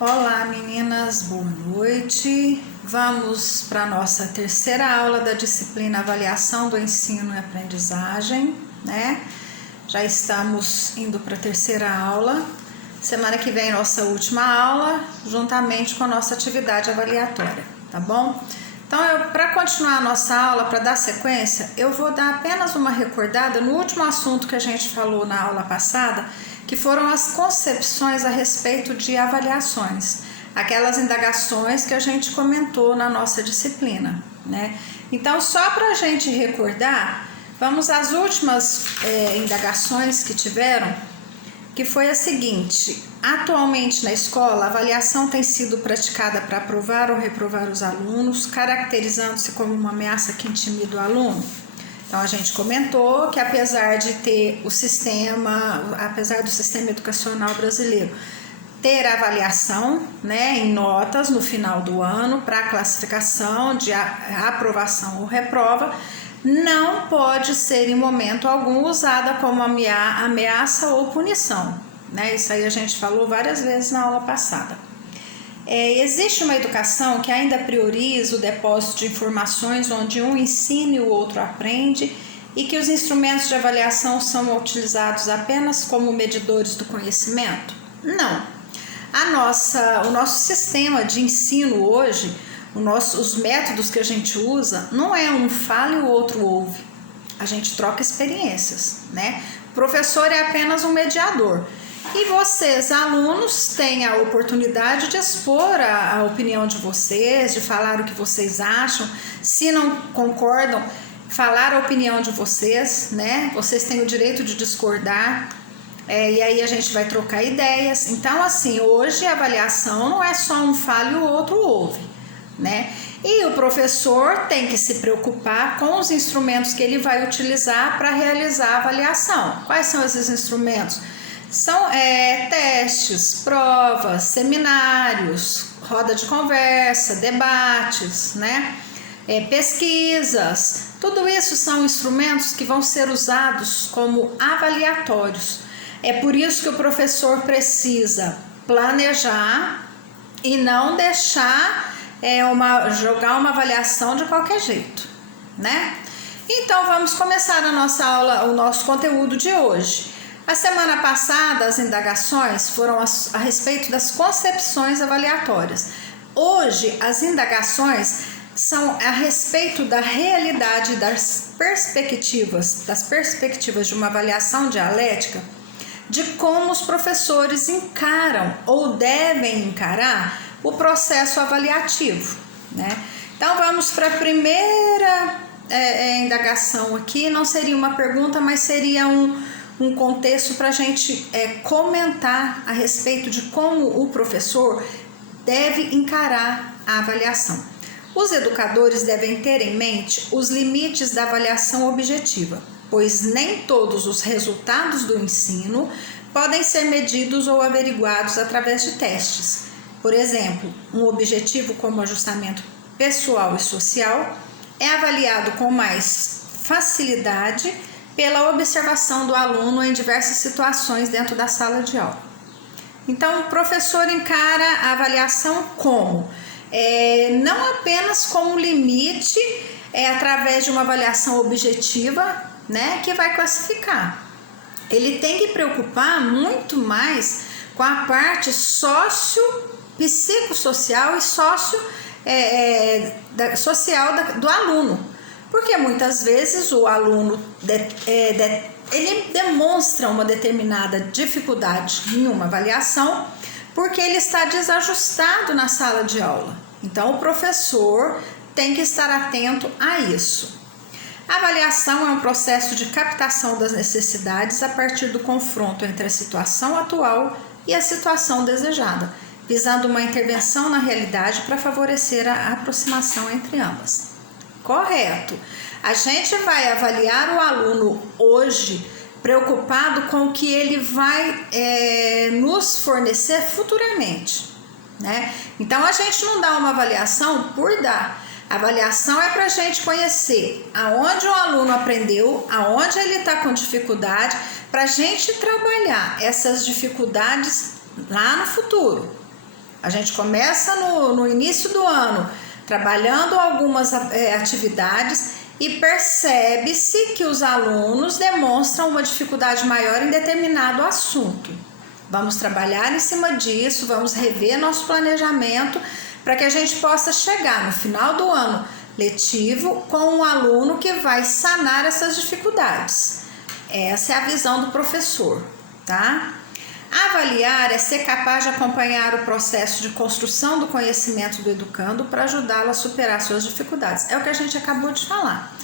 Olá meninas, boa noite. Vamos para a nossa terceira aula da disciplina Avaliação do Ensino e Aprendizagem, né? Já estamos indo para a terceira aula. Semana que vem nossa última aula, juntamente com a nossa atividade avaliatória, tá bom? Então, para continuar a nossa aula, para dar sequência, eu vou dar apenas uma recordada no último assunto que a gente falou na aula passada, que foram as concepções a respeito de avaliações, aquelas indagações que a gente comentou na nossa disciplina, né? Então, só para a gente recordar, vamos às últimas indagações que tiveram, que foi a seguinte: atualmente na escola, a avaliação tem sido praticada para aprovar ou reprovar os alunos, caracterizando-se como uma ameaça que intimida o aluno. Então, a gente comentou que apesar do sistema educacional brasileiro ter avaliação, né, em notas no final do ano para classificação de aprovação ou reprova, não pode ser em momento algum usada como ameaça ou punição, né? Isso aí a gente falou várias vezes na aula passada. Existe uma educação que ainda prioriza o depósito de informações onde um ensina e o outro aprende, e que os instrumentos de avaliação são utilizados apenas como medidores do conhecimento? Não. O nosso sistema de ensino hoje, os métodos que a gente usa, não é um fala e o outro ouve. A gente troca experiências, né? O professor é apenas um mediador. E vocês, alunos, têm a oportunidade de expor a opinião de vocês, de falar o que vocês acham. Se não concordam, falar a opinião de vocês, né? Vocês têm o direito de discordar. E aí a gente vai trocar ideias. Então, assim, hoje a avaliação não é só um fala e o outro ouve, né? E o professor tem que se preocupar com os instrumentos que ele vai utilizar para realizar a avaliação. Quais são esses instrumentos? São testes, provas, seminários, roda de conversa, debates, né? Pesquisas. Tudo isso são instrumentos que vão ser usados como avaliatórios. É por isso que o professor precisa planejar e não deixar jogar uma avaliação de qualquer jeito, né? Então vamos começar a nossa aula, o nosso conteúdo de hoje. A semana passada as indagações foram a respeito das concepções avaliatórias. Hoje as indagações são a respeito da realidade das perspectivas de uma avaliação dialética, de como os professores encaram ou devem encarar o processo avaliativo, né? Então vamos para a primeira indagação aqui. Não seria uma pergunta, mas seria um contexto para a gente comentar a respeito de como o professor deve encarar a avaliação. Os educadores devem ter em mente os limites da avaliação objetiva, pois nem todos os resultados do ensino podem ser medidos ou averiguados através de testes. Por exemplo, um objetivo como ajustamento pessoal e social é avaliado com mais facilidade pela observação do aluno em diversas situações dentro da sala de aula. Então, o professor encara a avaliação como? Não apenas como limite, através de uma avaliação objetiva, né, que vai classificar. Ele tem que preocupar muito mais com a parte psicossocial e social do aluno. Porque muitas vezes o aluno ele demonstra uma determinada dificuldade em uma avaliação porque ele está desajustado na sala de aula. Então, o professor tem que estar atento a isso. A avaliação é um processo de captação das necessidades a partir do confronto entre a situação atual e a situação desejada, visando uma intervenção na realidade para favorecer a aproximação entre ambas. Correto. A gente vai avaliar o aluno hoje preocupado com o que ele vai nos fornecer futuramente, né? Então, a gente não dá uma avaliação por dar. A avaliação é para a gente conhecer aonde o aluno aprendeu, aonde ele está com dificuldade, para a gente trabalhar essas dificuldades lá no futuro. A gente começa no início do ano, trabalhando algumas atividades e percebe-se que os alunos demonstram uma dificuldade maior em determinado assunto. Vamos trabalhar em cima disso, vamos rever nosso planejamento para que a gente possa chegar no final do ano letivo com um aluno que vai sanar essas dificuldades. Essa é a visão do professor, tá? Avaliar é ser capaz de acompanhar o processo de construção do conhecimento do educando para ajudá-lo a superar suas dificuldades. É o que a gente acabou de falar.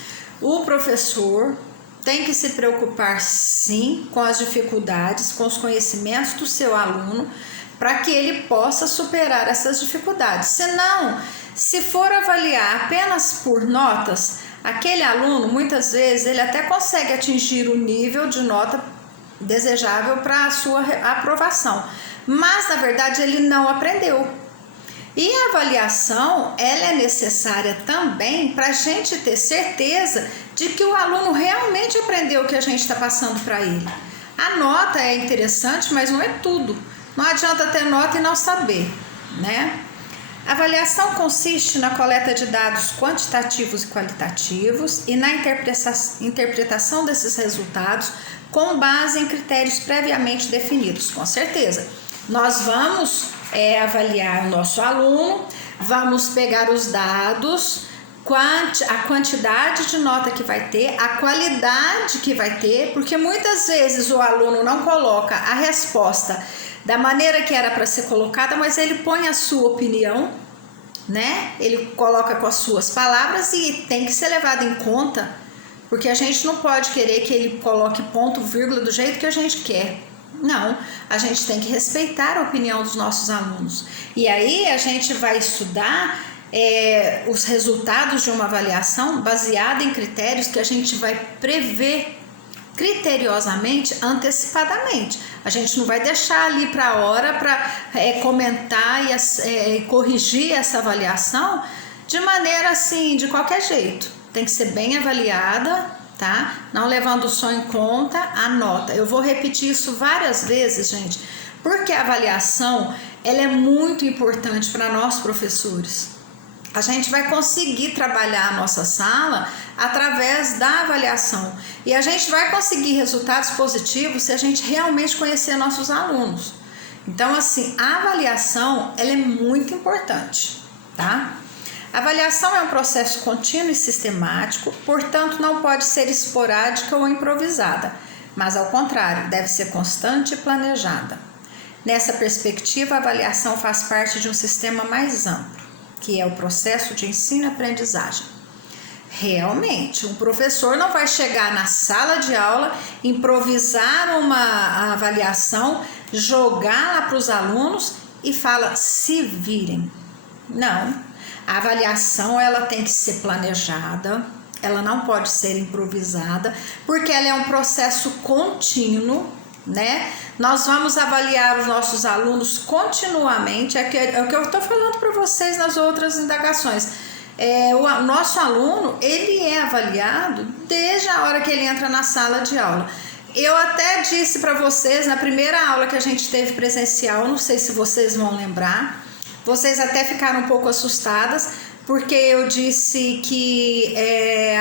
O professor tem que se preocupar sim com as dificuldades, com os conhecimentos do seu aluno, para que ele possa superar essas dificuldades. Senão, se for avaliar apenas por notas, aquele aluno, muitas vezes, ele até consegue atingir o nível de nota desejável para a sua aprovação, mas na verdade ele não aprendeu. E a avaliação, ela é necessária também para a gente ter certeza de que o aluno realmente aprendeu o que a gente está passando para ele. A nota é interessante, mas não é tudo. Não adianta ter nota e não saber, né? A avaliação consiste na coleta de dados quantitativos e qualitativos e na interpretação desses resultados com base em critérios previamente definidos. Com certeza, nós vamos avaliar o nosso aluno, vamos pegar os dados, a quantidade de nota que vai ter, a qualidade que vai ter, porque muitas vezes o aluno não coloca a resposta da maneira que era para ser colocada, mas ele põe a sua opinião, né? Ele coloca com as suas palavras e tem que ser levado em conta, porque a gente não pode querer que ele coloque ponto, vírgula do jeito que a gente quer. Não, a gente tem que respeitar a opinião dos nossos alunos. E aí a gente vai estudar os resultados de uma avaliação baseada em critérios que a gente vai prever criteriosamente, antecipadamente. A gente não vai deixar ali para a hora para comentar e corrigir essa avaliação de maneira assim, de qualquer jeito. Tem que ser bem avaliada, tá? Não levando só em conta a nota. Eu vou repetir isso várias vezes, gente, porque a avaliação, ela é muito importante para nós professores. A gente vai conseguir trabalhar a nossa sala através da avaliação. E a gente vai conseguir resultados positivos se a gente realmente conhecer nossos alunos. Então, assim, a avaliação, ela é muito importante, tá? A avaliação é um processo contínuo e sistemático, portanto, não pode ser esporádica ou improvisada, mas, ao contrário, deve ser constante e planejada. Nessa perspectiva, a avaliação faz parte de um sistema mais amplo, que é o processo de ensino-aprendizagem. Realmente, um professor não vai chegar na sala de aula, improvisar uma avaliação, jogar lá para os alunos e fala, se virem. Não, a avaliação ela tem que ser planejada, ela não pode ser improvisada, porque ela é um processo contínuo, né? Nós vamos avaliar os nossos alunos continuamente, é o que eu estou falando para vocês nas outras indagações. O nosso aluno, ele é avaliado desde a hora que ele entra na sala de aula. Eu até disse para vocês na primeira aula que a gente teve presencial, não sei se vocês vão lembrar, vocês até ficaram um pouco assustadas, porque eu disse que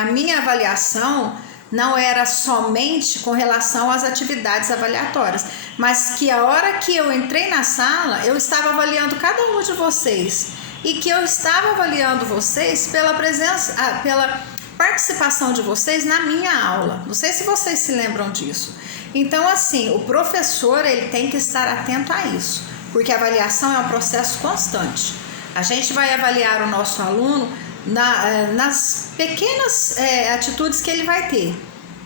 a minha avaliação não era somente com relação às atividades avaliatórias, mas que a hora que eu entrei na sala, eu estava avaliando cada um de vocês e que eu estava avaliando vocês pela participação de vocês na minha aula. Não sei se vocês se lembram disso. Então, assim, o professor ele tem que estar atento a isso, porque a avaliação é um processo constante. A gente vai avaliar o nosso aluno nas pequenas atitudes que ele vai ter.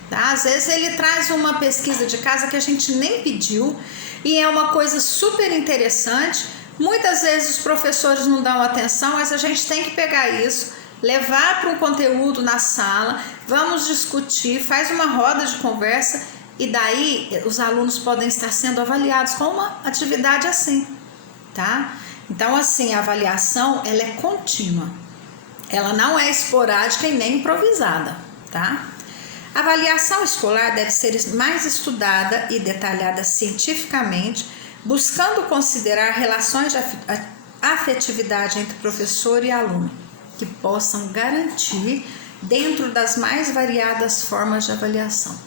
Tá? Às vezes ele traz uma pesquisa de casa que a gente nem pediu e é uma coisa super interessante. Muitas vezes os professores não dão atenção, mas a gente tem que pegar isso, levar para um conteúdo na sala, vamos discutir, faz uma roda de conversa e daí os alunos podem estar sendo avaliados com uma atividade assim, tá? Então, assim, a avaliação, ela é contínua. Ela não é esporádica e nem improvisada, tá? A avaliação escolar deve ser mais estudada e detalhada cientificamente, buscando considerar relações afetividade entre professor e aluno, que possam garantir dentro das mais variadas formas de avaliação.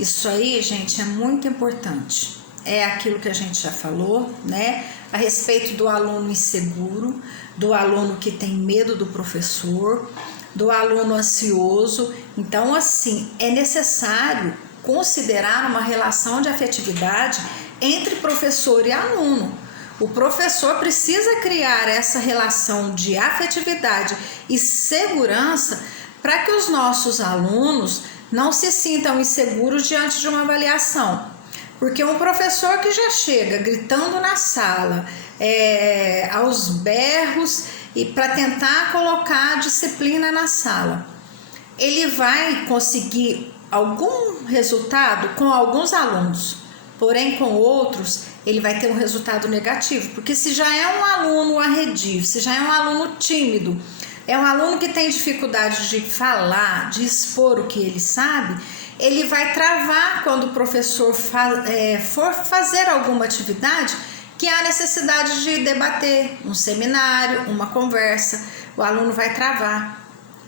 Isso aí, gente, é muito importante. É aquilo que a gente já falou, né? A respeito do aluno inseguro, do aluno que tem medo do professor, do aluno ansioso. Então, assim, é necessário considerar uma relação de afetividade entre professor e aluno. O professor precisa criar essa relação de afetividade e segurança para que os nossos alunos não se sintam inseguros diante de uma avaliação. Porque um professor que já chega gritando na sala, aos berros, e para tentar colocar a disciplina na sala, ele vai conseguir algum resultado com alguns alunos, porém com outros ele vai ter um resultado negativo, porque se já é um aluno arredio, se já é um aluno tímido, é um aluno que tem dificuldade de falar, de expor o que ele sabe, ele vai travar quando o professor for fazer alguma atividade que há necessidade de debater, um seminário, uma conversa, o aluno vai travar.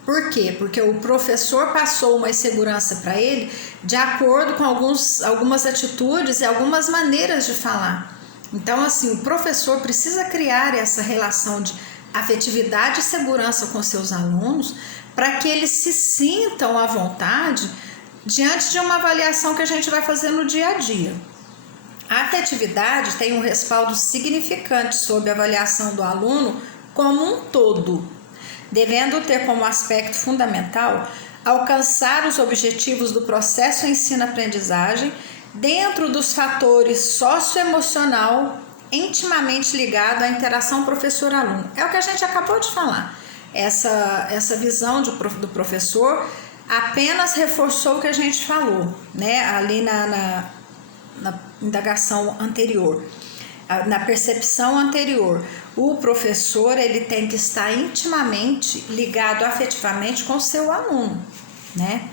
Por quê? Porque o professor passou uma insegurança para ele de acordo com algumas atitudes e algumas maneiras de falar. Então, assim, o professor precisa criar essa relação de afetividade e segurança com seus alunos para que eles se sintam à vontade diante de uma avaliação que a gente vai fazer no dia a dia. A afetividade tem um respaldo significante sobre a avaliação do aluno como um todo, devendo ter como aspecto fundamental alcançar os objetivos do processo ensino-aprendizagem dentro dos fatores socioemocional intimamente ligado à interação professor-aluno. É o que a gente acabou de falar. Essa visão do professor apenas reforçou o que a gente falou, né? Ali na indagação anterior, na percepção anterior. O professor ele tem que estar intimamente ligado afetivamente com o seu aluno, né?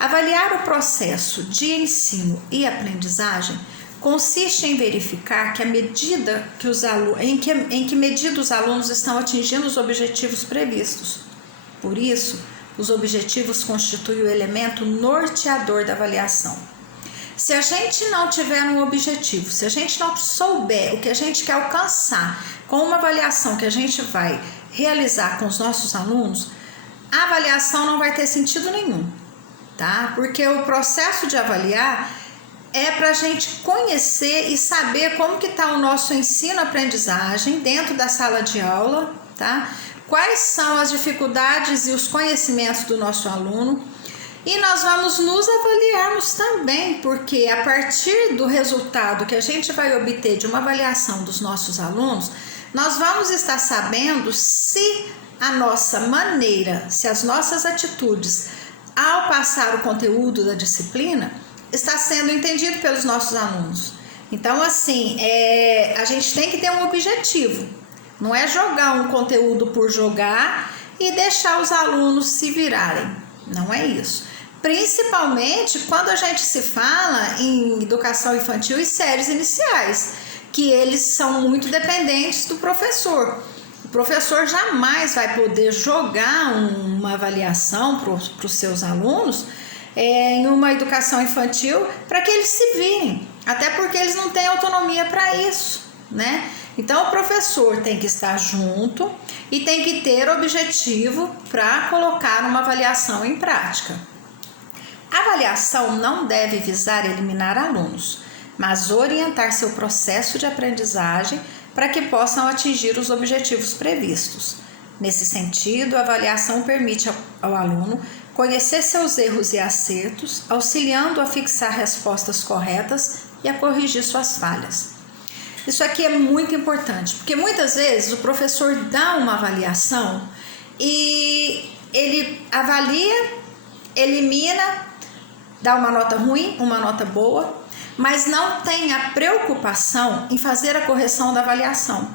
Avaliar o processo de ensino e aprendizagem consiste em verificar que a medida que em que medida os alunos estão atingindo os objetivos previstos. Por isso, os objetivos constituem o elemento norteador da avaliação. Se a gente não tiver um objetivo, se a gente não souber o que a gente quer alcançar com uma avaliação que a gente vai realizar com os nossos alunos, a avaliação não vai ter sentido nenhum, tá? Porque o processo de avaliar é para a gente conhecer e saber como que está o nosso ensino-aprendizagem dentro da sala de aula, tá? Quais são as dificuldades e os conhecimentos do nosso aluno. E nós vamos nos avaliarmos também, porque a partir do resultado que a gente vai obter de uma avaliação dos nossos alunos, nós vamos estar sabendo se a nossa maneira, se as nossas atitudes ao passar o conteúdo da disciplina está sendo entendido pelos nossos alunos. Então, assim, a gente tem que ter um objetivo, não é jogar um conteúdo por jogar e deixar os alunos se virarem, não é isso. Principalmente quando a gente se fala em educação infantil e séries iniciais, que eles são muito dependentes do professor. O professor jamais vai poder jogar uma avaliação para os seus alunos em uma educação infantil para que eles se virem, até porque eles não têm autonomia para isso, né? Então o professor tem que estar junto e tem que ter objetivo para colocar uma avaliação em prática. A avaliação não deve visar eliminar alunos, mas orientar seu processo de aprendizagem para que possam atingir os objetivos previstos. Nesse sentido, a avaliação permite ao aluno conhecer seus erros e acertos, auxiliando a fixar respostas corretas e a corrigir suas falhas. Isso aqui é muito importante, porque muitas vezes o professor dá uma avaliação e ele avalia, elimina, dá uma nota ruim, uma nota boa, mas não tem a preocupação em fazer a correção da avaliação.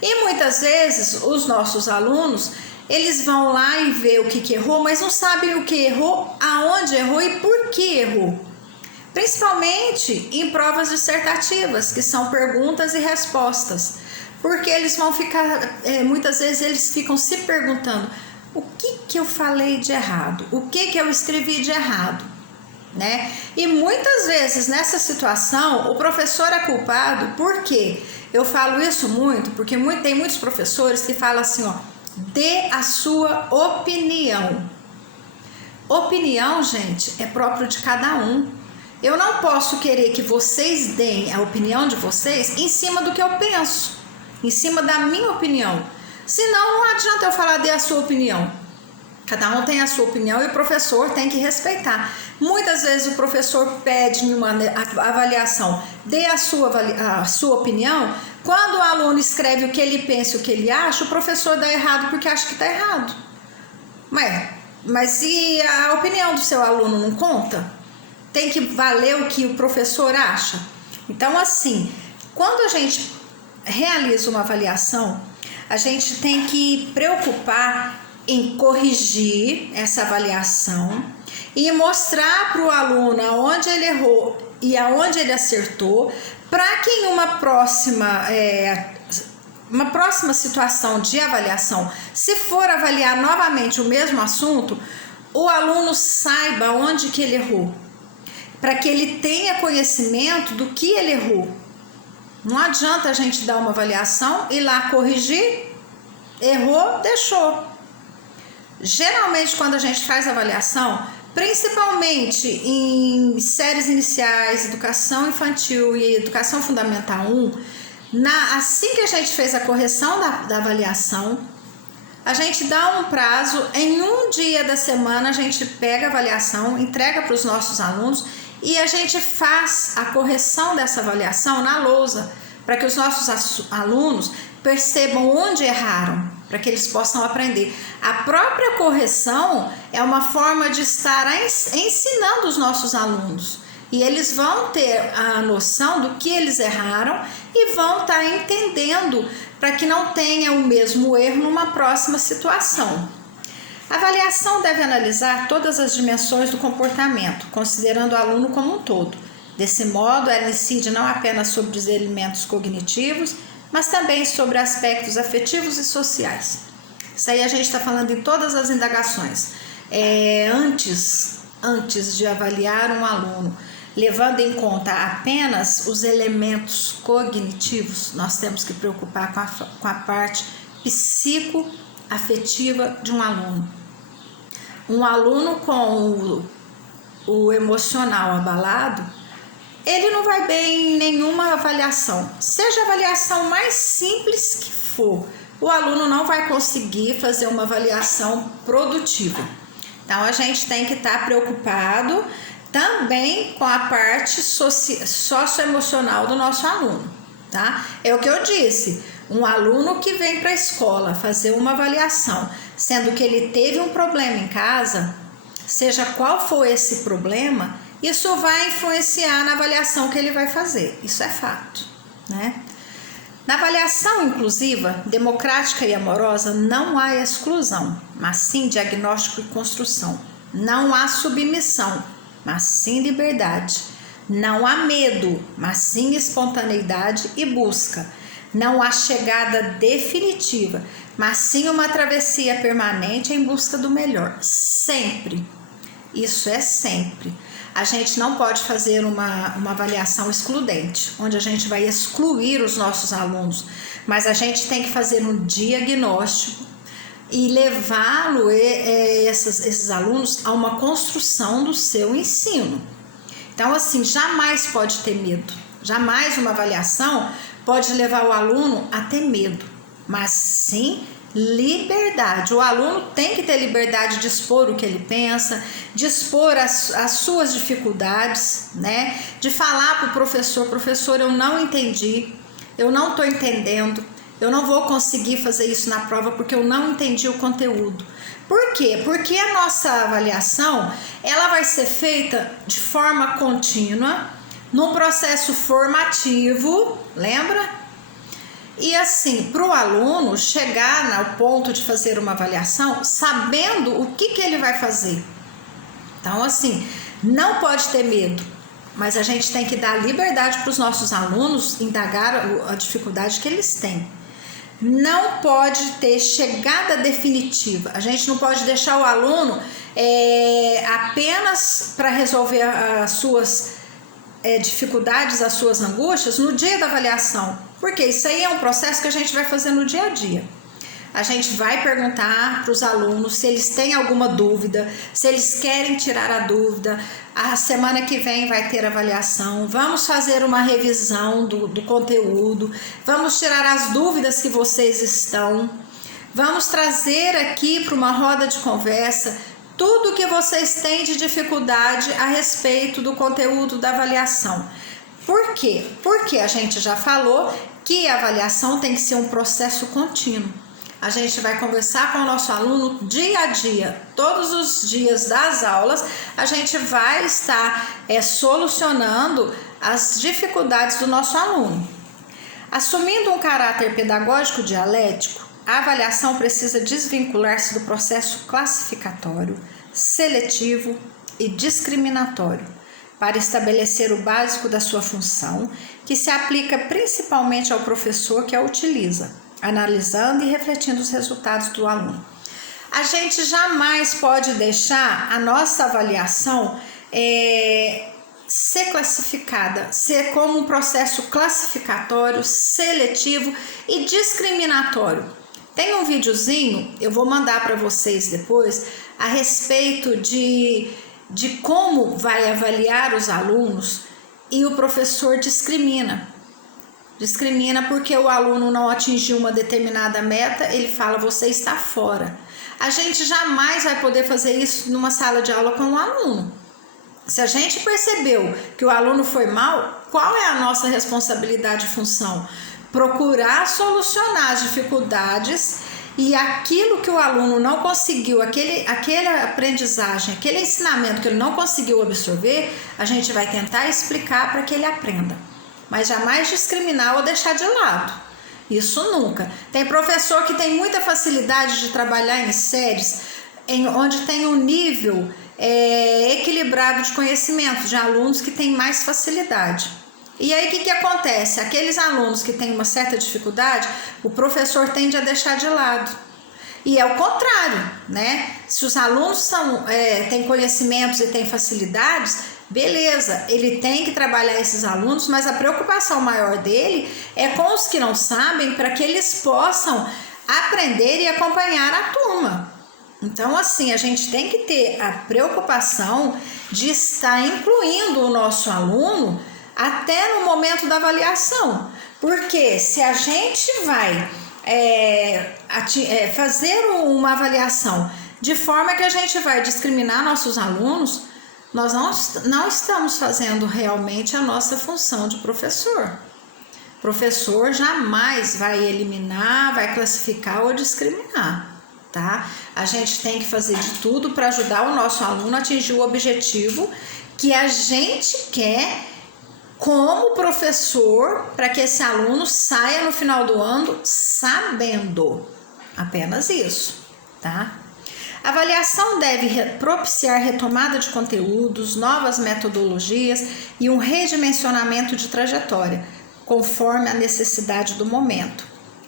E muitas vezes os nossos alunos, eles vão lá e vê o que errou, mas não sabem o que errou, aonde errou e por que errou. Principalmente em provas dissertativas, que são perguntas e respostas. porque eles vão ficar, muitas vezes eles ficam se perguntando: o que eu falei de errado? O que eu escrevi de errado? Né? E muitas vezes nessa situação o professor é culpado. Por quê? Eu falo isso muito porque tem muitos professores que falam assim, ó: dê a sua opinião. Opinião, gente, é próprio de cada um. Eu não posso querer que vocês deem a opinião de vocês em cima do que eu penso, em cima da minha opinião. Senão não adianta eu falar: dê a sua opinião. Cada um tem a sua opinião e o professor tem que respeitar. Muitas vezes o professor pede em uma avaliação: dê a sua opinião. Quando o aluno escreve o que ele pensa, o que ele acha, o professor dá errado porque acha que está errado. Mas se a opinião do seu aluno não conta, tem que valer o que o professor acha. Então, assim, quando a gente realiza uma avaliação, a gente tem que preocupar em corrigir essa avaliação e mostrar para o aluno aonde ele errou e aonde ele acertou, para que em uma próxima situação de avaliação, se for avaliar novamente o mesmo assunto, o aluno saiba onde que ele errou, para que ele tenha conhecimento do que ele errou. Não adianta a gente dar uma avaliação e lá corrigir, errou, deixou. Geralmente, quando a gente faz avaliação, principalmente em séries iniciais, educação infantil e educação fundamental 1, assim que a gente fez a correção da avaliação, a gente dá um prazo, em um dia da semana a gente pega a avaliação, entrega para os nossos alunos e a gente faz a correção dessa avaliação na lousa, para que os nossos alunos percebam onde erraram, para que eles possam aprender. A própria correção é uma forma de estar ensinando os nossos alunos. E eles vão ter a noção do que eles erraram e vão estar entendendo para que não tenha o mesmo erro numa próxima situação. A avaliação deve analisar todas as dimensões do comportamento, considerando o aluno como um todo. Desse modo, ela incide não apenas sobre os elementos cognitivos, mas também sobre aspectos afetivos e sociais. Isso aí a gente está falando em todas as indagações. Antes de avaliar um aluno, levando em conta apenas os elementos cognitivos, nós temos que preocupar com a parte psicoafetiva de um aluno. Um aluno com o emocional abalado, ele não vai bem em nenhuma avaliação. Seja a avaliação mais simples que for, o aluno não vai conseguir fazer uma avaliação produtiva. Então, a gente tem que estar preocupado também com a parte socioemocional do nosso aluno, tá? É o que eu disse, um aluno que vem para a escola fazer uma avaliação, sendo que ele teve um problema em casa, seja qual for esse problema, isso vai influenciar na avaliação que ele vai fazer, isso é fato, né? Na avaliação inclusiva, democrática e amorosa, não há exclusão, mas sim diagnóstico e construção. Não há submissão, mas sim liberdade. Não há medo, mas sim espontaneidade e busca. Não há chegada definitiva, mas sim uma travessia permanente em busca do melhor. Sempre. Isso é sempre. A gente não pode fazer uma avaliação excludente, onde a gente vai excluir os nossos alunos, mas a gente tem que fazer um diagnóstico e levá-lo, esses alunos, a uma construção do seu ensino. Então, assim, jamais pode ter medo, jamais uma avaliação pode levar o aluno a ter medo, mas sim liberdade. O aluno tem que ter liberdade de expor o que ele pensa, de expor as suas dificuldades, né? De falar para o professor: professor, eu não entendi, eu não estou entendendo, eu não vou conseguir fazer isso na prova porque eu não entendi o conteúdo. Por quê? Porque a nossa avaliação, ela vai ser feita de forma contínua, num processo formativo, lembra? E assim, para o aluno chegar ao ponto de fazer uma avaliação sabendo o que ele vai fazer. Então, assim, não pode ter medo, mas a gente tem que dar liberdade para os nossos alunos indagar a dificuldade que eles têm. não pode ter chegada definitiva. A gente não pode deixar o aluno apenas para resolver as suas dificuldades, as suas angústias no dia da avaliação, porque isso aí é um processo que a gente vai fazer no dia a dia. A gente vai perguntar para os alunos se eles têm alguma dúvida, se eles querem tirar a dúvida. A semana que vem vai ter avaliação, vamos fazer uma revisão do conteúdo, vamos tirar as dúvidas que vocês estão, vamos trazer aqui para uma roda de conversa tudo que vocês têm de dificuldade a respeito do conteúdo da avaliação. Por quê? Porque a gente já falou que a avaliação tem que ser um processo contínuo. A gente vai conversar com o nosso aluno dia a dia, todos os dias das aulas, a gente vai estar solucionando as dificuldades do nosso aluno. Assumindo um caráter pedagógico dialético, a avaliação precisa desvincular-se do processo classificatório, seletivo e discriminatório, para estabelecer o básico da sua função, que se aplica principalmente ao professor que a utiliza, analisando e refletindo os resultados do aluno. A gente jamais pode deixar a nossa avaliação ser classificada, ser como um processo classificatório, seletivo e discriminatório. Tem um videozinho, eu vou mandar para vocês depois, a respeito de como vai avaliar os alunos, e o professor discrimina porque o aluno não atingiu uma determinada meta, ele fala, você está fora. A gente jamais vai poder fazer isso numa sala de aula com um aluno. Se a gente percebeu que o aluno foi mal, qual é a nossa responsabilidade e função? Procurar solucionar as dificuldades e aquilo que o aluno não conseguiu, aquela aprendizagem, aquele ensinamento que ele não conseguiu absorver, a gente vai tentar explicar para que ele aprenda. Mas jamais discriminar ou deixar de lado. Isso nunca. Tem professor que tem muita facilidade de trabalhar em séries onde tem um nível equilibrado de conhecimento, de alunos que têm mais facilidade. E aí o que acontece? Aqueles alunos que têm uma certa dificuldade, o professor tende a deixar de lado. E é o contrário, né? Se os alunos têm conhecimentos e têm facilidades, beleza, ele tem que trabalhar esses alunos, mas a preocupação maior dele é com os que não sabem, para que eles possam aprender e acompanhar a turma. Então, assim, a gente tem que ter a preocupação de estar incluindo o nosso aluno até no momento da avaliação, porque se a gente vai fazer uma avaliação de forma que a gente vai discriminar nossos alunos, nós não estamos fazendo realmente a nossa função de professor. Professor jamais vai eliminar, vai classificar ou discriminar, tá? A gente tem que fazer de tudo para ajudar o nosso aluno a atingir o objetivo que a gente quer como professor, para que esse aluno saia no final do ano sabendo. Apenas isso, tá? A avaliação deve propiciar retomada de conteúdos, novas metodologias e um redimensionamento de trajetória, conforme a necessidade do momento,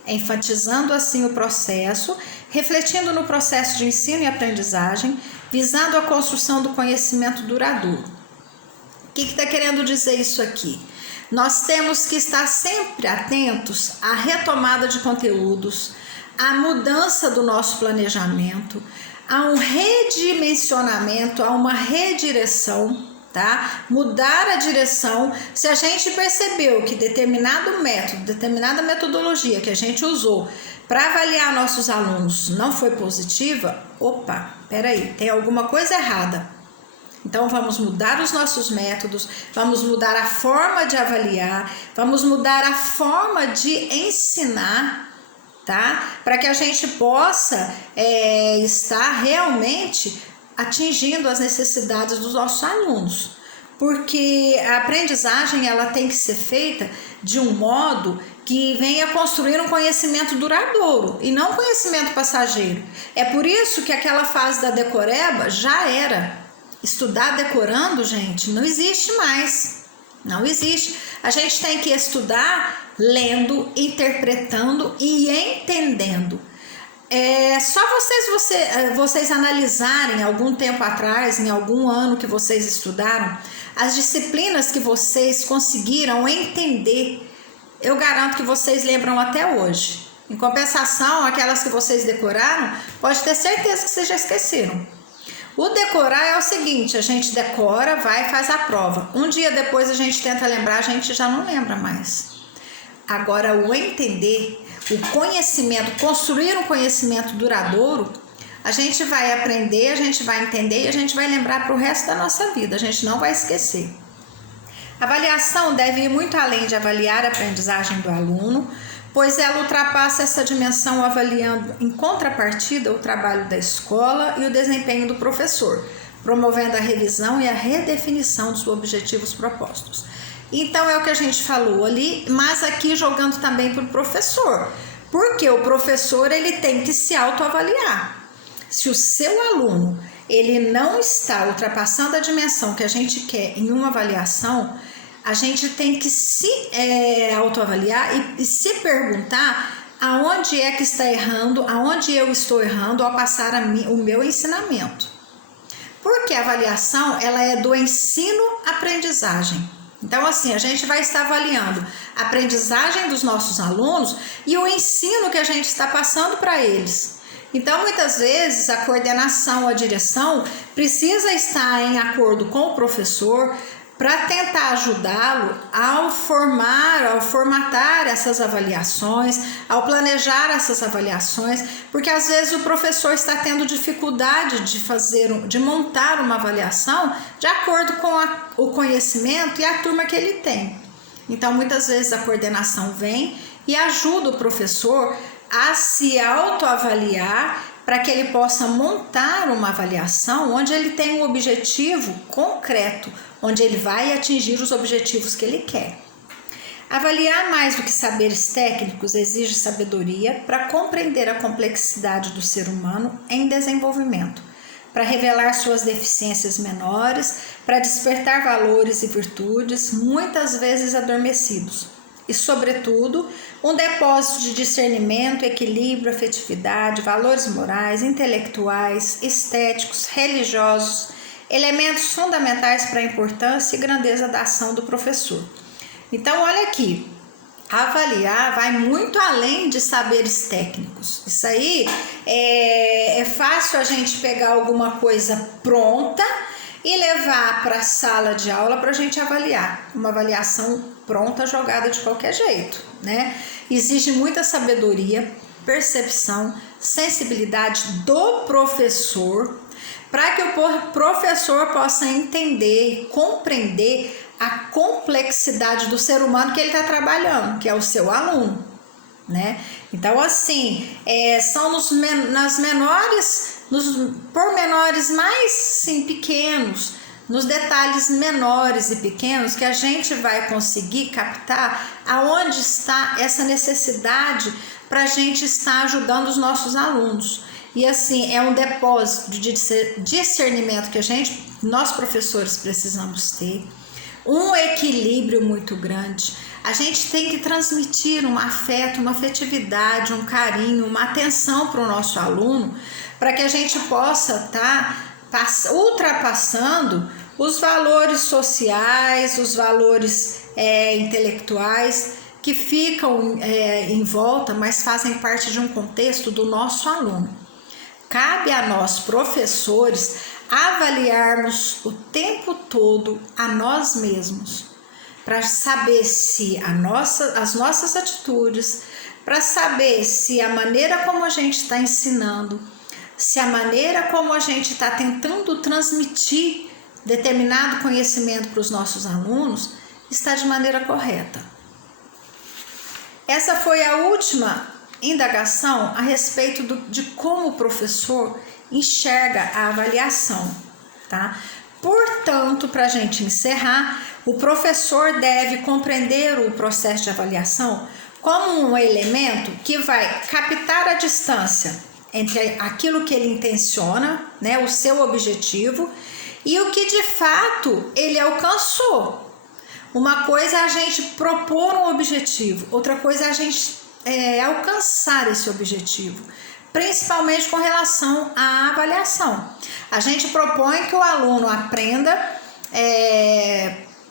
enfatizando assim o processo, refletindo no processo de ensino e aprendizagem, visando a construção do conhecimento duradouro. O que está querendo dizer isso aqui? Nós temos que estar sempre atentos à retomada de conteúdos, à mudança do nosso planejamento, a um redimensionamento, a uma redireção, tá? Mudar a direção. Se a gente percebeu que determinado método, determinada metodologia que a gente usou para avaliar nossos alunos não foi positiva, opa, peraí, tem alguma coisa errada. Então vamos mudar os nossos métodos, vamos mudar a forma de avaliar, vamos mudar a forma de ensinar, tá? Para que a gente possa estar realmente atingindo as necessidades dos nossos alunos. Porque a aprendizagem ela tem que ser feita de um modo que venha construir um conhecimento duradouro e não conhecimento passageiro. É por isso que aquela fase da decoreba já era. Estudar decorando, gente, não existe mais. Não existe. A gente tem que estudar lendo, interpretando e entendendo. Só vocês analisarem algum tempo atrás, em algum ano que vocês estudaram, as disciplinas que vocês conseguiram entender, eu garanto que vocês lembram até hoje. Em compensação, aquelas que vocês decoraram, pode ter certeza que vocês já esqueceram. O decorar é o seguinte, a gente decora, vai e faz a prova. Um dia depois a gente tenta lembrar, a gente já não lembra mais. Agora, o entender, o conhecimento, construir um conhecimento duradouro, a gente vai aprender, a gente vai entender e a gente vai lembrar para o resto da nossa vida, a gente não vai esquecer. A avaliação deve ir muito além de avaliar a aprendizagem do aluno, pois ela ultrapassa essa dimensão avaliando em contrapartida o trabalho da escola e o desempenho do professor, promovendo a revisão e a redefinição dos objetivos propostos. Então é o que a gente falou ali, mas aqui jogando também para o professor, porque o professor ele tem que se autoavaliar. Se o seu aluno ele não está ultrapassando a dimensão que a gente quer em uma avaliação, a gente tem que se autoavaliar e se perguntar aonde é que está errando, aonde eu estou errando ao passar o meu ensinamento. Porque a avaliação ela é do ensino-aprendizagem. Então, assim, a gente vai estar avaliando a aprendizagem dos nossos alunos e o ensino que a gente está passando para eles. Então, muitas vezes, a coordenação, a direção precisa estar em acordo com o professor para tentar ajudá-lo ao formatar essas avaliações, ao planejar essas avaliações, porque às vezes o professor está tendo dificuldade de montar uma avaliação de acordo com o conhecimento e a turma que ele tem. Então, muitas vezes a coordenação vem e ajuda o professor a se autoavaliar para que ele possa montar uma avaliação onde ele tem um objetivo concreto, onde ele vai atingir os objetivos que ele quer. Avaliar mais do que saberes técnicos exige sabedoria para compreender a complexidade do ser humano em desenvolvimento, para revelar suas deficiências menores, para despertar valores e virtudes muitas vezes adormecidos. E, sobretudo, um depósito de discernimento, equilíbrio, afetividade, valores morais, intelectuais, estéticos, religiosos, elementos fundamentais para a importância e grandeza da ação do professor. Então, olha aqui, avaliar vai muito além de saberes técnicos. Isso aí é fácil a gente pegar alguma coisa pronta e levar para a sala de aula para a gente avaliar. Uma avaliação pronta, jogada de qualquer jeito, né? Exige muita sabedoria, percepção, sensibilidade do professor, para que o professor possa entender e compreender a complexidade do ser humano que ele está trabalhando, que é o seu aluno, né? Então, assim, são nos pormenores mais, sim, pequenos, nos detalhes menores e pequenos que a gente vai conseguir captar aonde está essa necessidade para a gente estar ajudando os nossos alunos. E assim, é um depósito de discernimento que nós professores precisamos ter, um equilíbrio muito grande. A gente tem que transmitir um afeto, uma afetividade, um carinho, uma atenção para o nosso aluno, para que a gente possa estar ultrapassando os valores sociais, os valores intelectuais que ficam em volta, mas fazem parte de um contexto do nosso aluno. Cabe a nós, professores, avaliarmos o tempo todo a nós mesmos, para saber se as nossas atitudes, para saber se a maneira como a gente está ensinando, se a maneira como a gente está tentando transmitir determinado conhecimento para os nossos alunos está de maneira correta. Essa foi a última indagação a respeito de como o professor enxerga a avaliação, tá? Portanto, para a gente encerrar, o professor deve compreender o processo de avaliação como um elemento que vai captar a distância entre aquilo que ele intenciona, né, o seu objetivo, e o que de fato ele alcançou. Uma coisa é a gente propor um objetivo, outra coisa é a gente alcançar esse objetivo, principalmente com relação à avaliação. A gente propõe que o aluno aprenda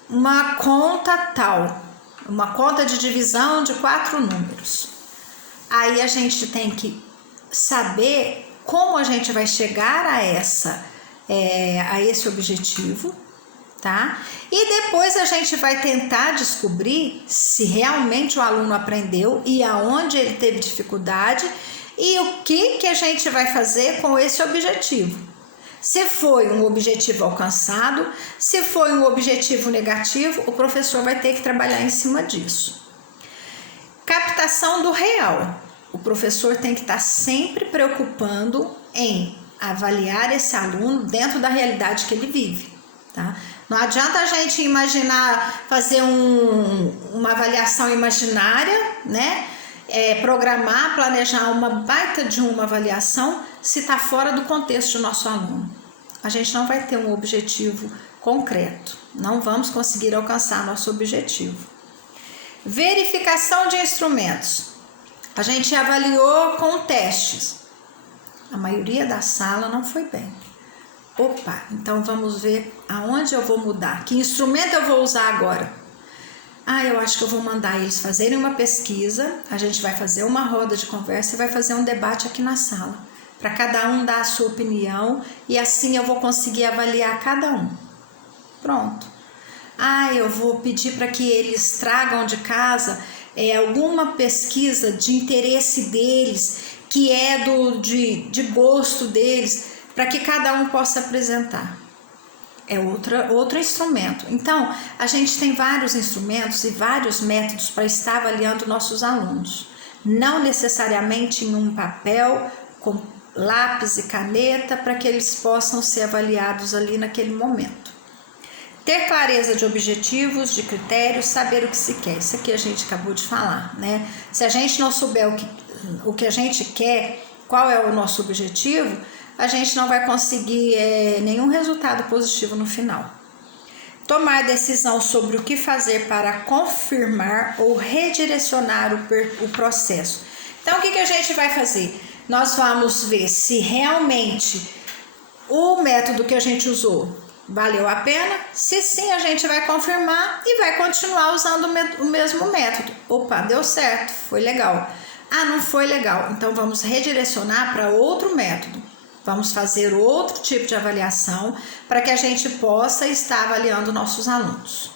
uma conta tal, uma conta de divisão de 4 números. Aí a gente tem que saber como a gente vai chegar a esse objetivo, tá? E depois a gente vai tentar descobrir se realmente o aluno aprendeu e aonde ele teve dificuldade e o que a gente vai fazer com esse objetivo. Se foi um objetivo alcançado, se foi um objetivo negativo, o professor vai ter que trabalhar em cima disso. Captação do real. O professor tem que estar sempre preocupando em avaliar esse aluno dentro da realidade que ele vive, tá? Não adianta a gente imaginar, fazer uma avaliação imaginária, né? Programar, planejar uma baita de uma avaliação se está fora do contexto do nosso aluno. A gente não vai ter um objetivo concreto, não vamos conseguir alcançar nosso objetivo. Verificação de instrumentos. A gente avaliou com testes. A maioria da sala não foi bem. Opa, então vamos ver aonde eu vou mudar, que instrumento eu vou usar agora. Eu acho que eu vou mandar eles fazerem uma pesquisa, a gente vai fazer uma roda de conversa e vai fazer um debate aqui na sala, para cada um dar a sua opinião e assim eu vou conseguir avaliar cada um. Pronto. Eu vou pedir para que eles tragam de casa alguma pesquisa de interesse deles, que é de gosto deles, para que cada um possa apresentar. É outro instrumento. Então, a gente tem vários instrumentos e vários métodos para estar avaliando nossos alunos. Não necessariamente em um papel, com lápis e caneta, para que eles possam ser avaliados ali naquele momento. Ter clareza de objetivos, de critérios, saber o que se quer. Isso aqui a gente acabou de falar, né? Se a gente não souber o que a gente quer, qual é o nosso objetivo, a gente não vai conseguir nenhum resultado positivo no final. Tomar decisão sobre o que fazer para confirmar ou redirecionar o processo. Então, o que a gente vai fazer? Nós vamos ver se realmente o método que a gente usou valeu a pena. Se sim, a gente vai confirmar e vai continuar usando o mesmo método. Opa, deu certo, foi legal. Não foi legal, então vamos redirecionar para outro método. Vamos fazer outro tipo de avaliação para que a gente possa estar avaliando nossos alunos.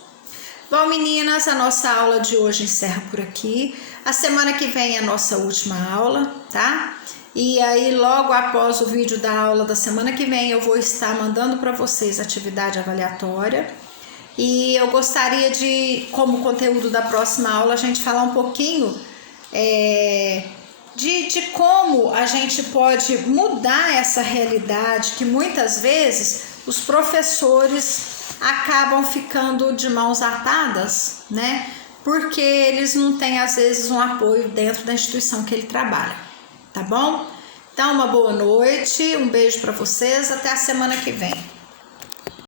Bom, meninas, a nossa aula de hoje encerra por aqui. A semana que vem é a nossa última aula, tá? E aí, logo após o vídeo da aula da semana que vem, eu vou estar mandando para vocês a atividade avaliatória. E eu gostaria de, como conteúdo da próxima aula, a gente falar um pouquinho de como a gente pode mudar essa realidade que muitas vezes os professores acabam ficando de mãos atadas, né? Porque eles não têm, às vezes, um apoio dentro da instituição que ele trabalha, tá bom? Então, uma boa noite, um beijo para vocês, até a semana que vem.